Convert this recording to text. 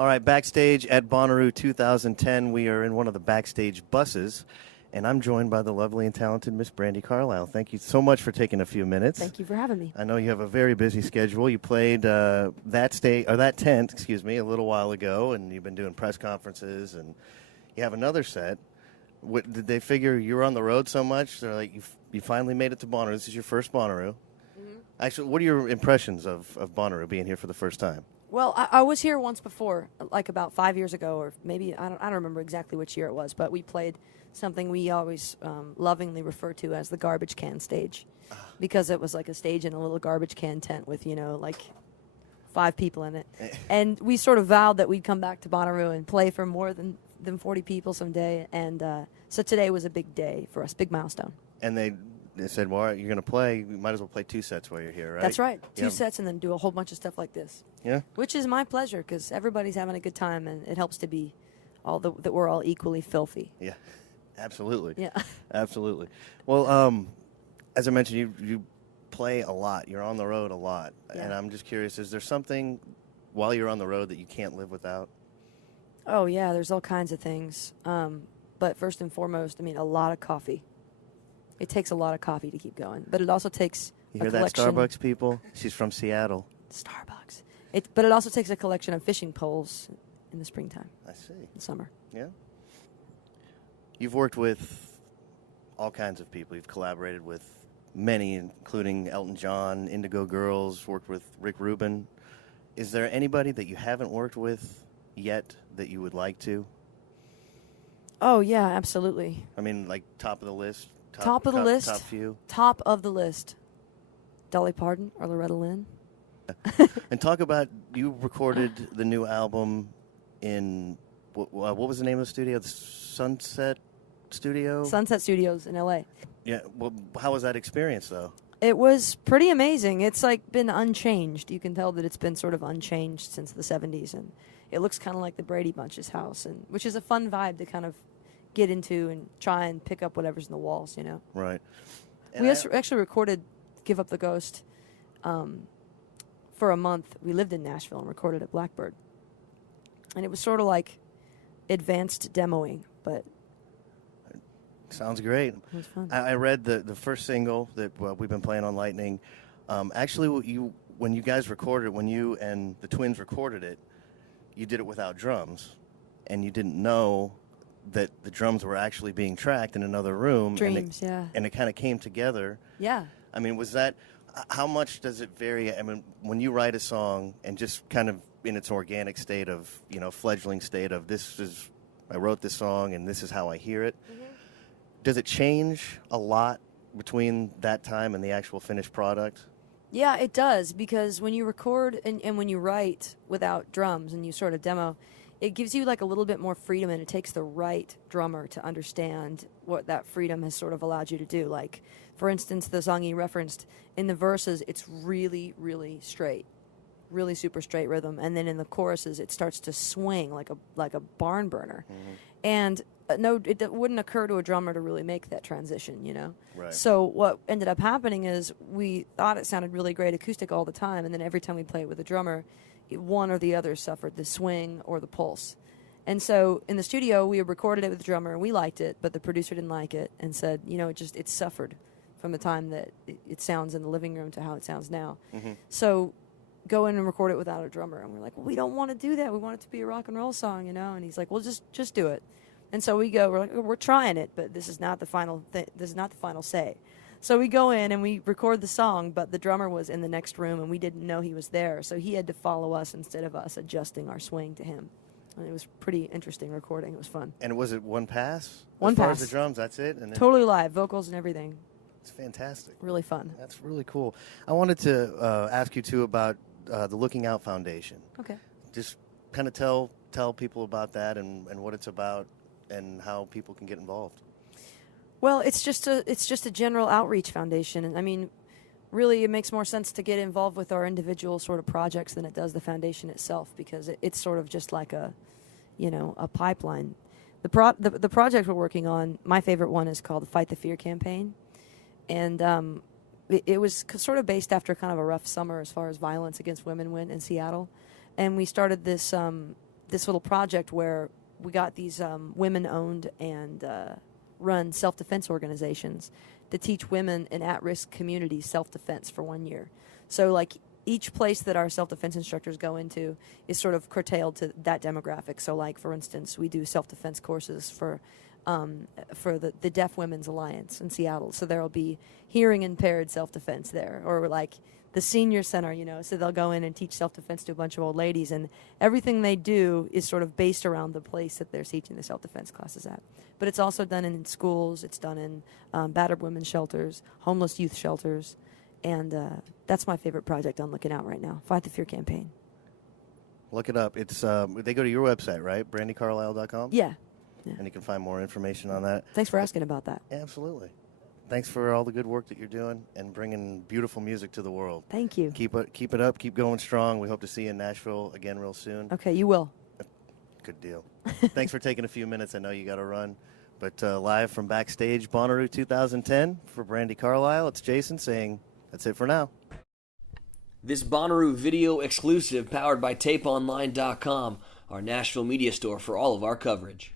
All right, backstage at Bonnaroo 2010, we are in one of the backstage buses, and I'm joined by the lovely and talented Miss Brandi Carlile. Thank you so much for taking a few minutes. Thank you for having me. I know you have a very busy schedule. You played that tent, a little while ago, and you've been doing press conferences, and you have another set. What, did they figure you were on the road so much? They're like, you finally made it to Bonnaroo. This is your first Bonnaroo. Mm-hmm. Actually, what are your impressions of Bonnaroo being here for the first time? Well, I was here once before, like about 5 years ago, or maybe, I don't remember exactly which year it was, but we played something we always lovingly refer to as the garbage can stage, because it was like a stage in a little garbage can tent with, like 5 people in it. And we sort of vowed that we'd come back to Bonnaroo and play for more than 40 people someday, and so today was a big day for us, big milestone. And they said, well, you're going to play, you might as well play 2 sets while you're here, right? That's right. 2 sets and then do a whole bunch of stuff like this. Yeah. Which is my pleasure, because everybody's having a good time, and it helps to be that we're all equally filthy. Yeah, absolutely. Yeah. Absolutely. Well, as I mentioned, you play a lot. You're on the road a lot. Yeah. And I'm just curious, is there something while you're on the road that you can't live without? Oh, yeah, there's all kinds of things. But first and foremost, a lot of coffee. It takes a lot of coffee to keep going, but it also takes You hear that, Starbucks people? She's from Seattle. Starbucks. But it also takes a collection of fishing poles in the springtime. I see. In summer. Yeah. You've worked with all kinds of people. You've collaborated with many, including Elton John, Indigo Girls, worked with Rick Rubin. Is there anybody that you haven't worked with yet that you would like to? Oh, yeah, absolutely. Like top of the list? Top of the list. Top few. Top of the list. Dolly Parton or Loretta Lynn. And talk about, you recorded the new album in, what was the name of the studio? The Sunset Studio? Sunset Studios in L.A. Yeah. Well, how was that experience, though? It was pretty amazing. It's been unchanged. You can tell that it's been sort of unchanged since the 70s, and it looks kind of like the Brady Bunch's house, and which is a fun vibe to kind of get into and try and pick up whatever's in the walls, Right. And we actually recorded Give Up the Ghost for a month. We lived in Nashville and recorded at Blackbird. And it was sort of like advanced demoing, but... Sounds great. It was fun. I read the first single that we've been playing on Lightning. Actually, when you guys recorded it, when you and the twins recorded it, you did it without drums, and you didn't know that the drums were actually being tracked in another room. Dreams, yeah. And it kind of came together. Yeah. Was that, how much does it vary? When you write a song and just kind of in its organic state of, fledgling state of I wrote this song and this is how I hear it. Mm-hmm. Does it change a lot between that time and the actual finished product? Yeah, it does, because when you record and when you write without drums and you sort of demo, it gives you a little bit more freedom, and it takes the right drummer to understand what that freedom has sort of allowed you to do. Like, for instance, the song you referenced, in the verses, it's really, really straight, really super straight rhythm, and then in the choruses, it starts to swing like a barn burner. Mm-hmm. And no, it wouldn't occur to a drummer to really make that transition, Right. So what ended up happening is we thought it sounded really great acoustic all the time, and then every time we played with a drummer, one or the other suffered the swing or the pulse. And so in the studio, we recorded it with the drummer, and we liked it, but the producer didn't like it and said, it suffered from the time that it sounds in the living room to how it sounds now. Mm-hmm. So go in and record it without a drummer. And we're like, well, we don't want to do that. We want it to be a rock and roll song, And he's like, well, just do it. And so we go, we're trying it, but this is not the final this is not the final say. So we go in and we record the song, but the drummer was in the next room, and we didn't know he was there. So he had to follow us instead of us adjusting our swing to him. And it was pretty interesting recording. It was fun. And was it one pass? One pass. As far as the drums, that's it? And totally live, vocals and everything. It's fantastic. Really fun. That's really cool. I wanted to ask you, too, about the Looking Out Foundation. Okay. Just kind of tell people about that and what it's about and how people can get involved. Well, it's just a general outreach foundation, and really, it makes more sense to get involved with our individual sort of projects than it does the foundation itself, because it's sort of just like a pipeline. The project we're working on, my favorite one, is called the Fight the Fear campaign, and it was sort of based after kind of a rough summer as far as violence against women went in Seattle, and we started this this little project where we got these women-owned and run self-defense organizations to teach women in at-risk communities self-defense for 1 year. So, like, each place that our self-defense instructors go into is sort of curtailed to that demographic. So, like, for instance, we do self-defense courses for the Deaf Women's Alliance in Seattle. So there will be hearing-impaired self-defense there. Or, like, the senior center, so they'll go in and teach self-defense to a bunch of old ladies. And everything they do is sort of based around the place that they're teaching the self-defense classes at. But it's also done in schools. It's done in battered women's shelters, homeless youth shelters. And that's my favorite project I'm looking at right now, Fight the Fear campaign. Look it up. It's they go to your website, right? BrandiCarlile.com? Yeah. And you can find more information on that. Thanks for asking about that. Yeah, absolutely. Thanks for all the good work that you're doing and bringing beautiful music to the world. Thank you. Keep it up. Keep going strong. We hope to see you in Nashville again real soon. Okay, you will. Good deal. Thanks for taking a few minutes. I know you got to run. But live from backstage, Bonnaroo 2010, for Brandi Carlile, it's Jayson saying that's it for now. This Bonnaroo video exclusive powered by TapeOnline.com, our Nashville media store for all of our coverage.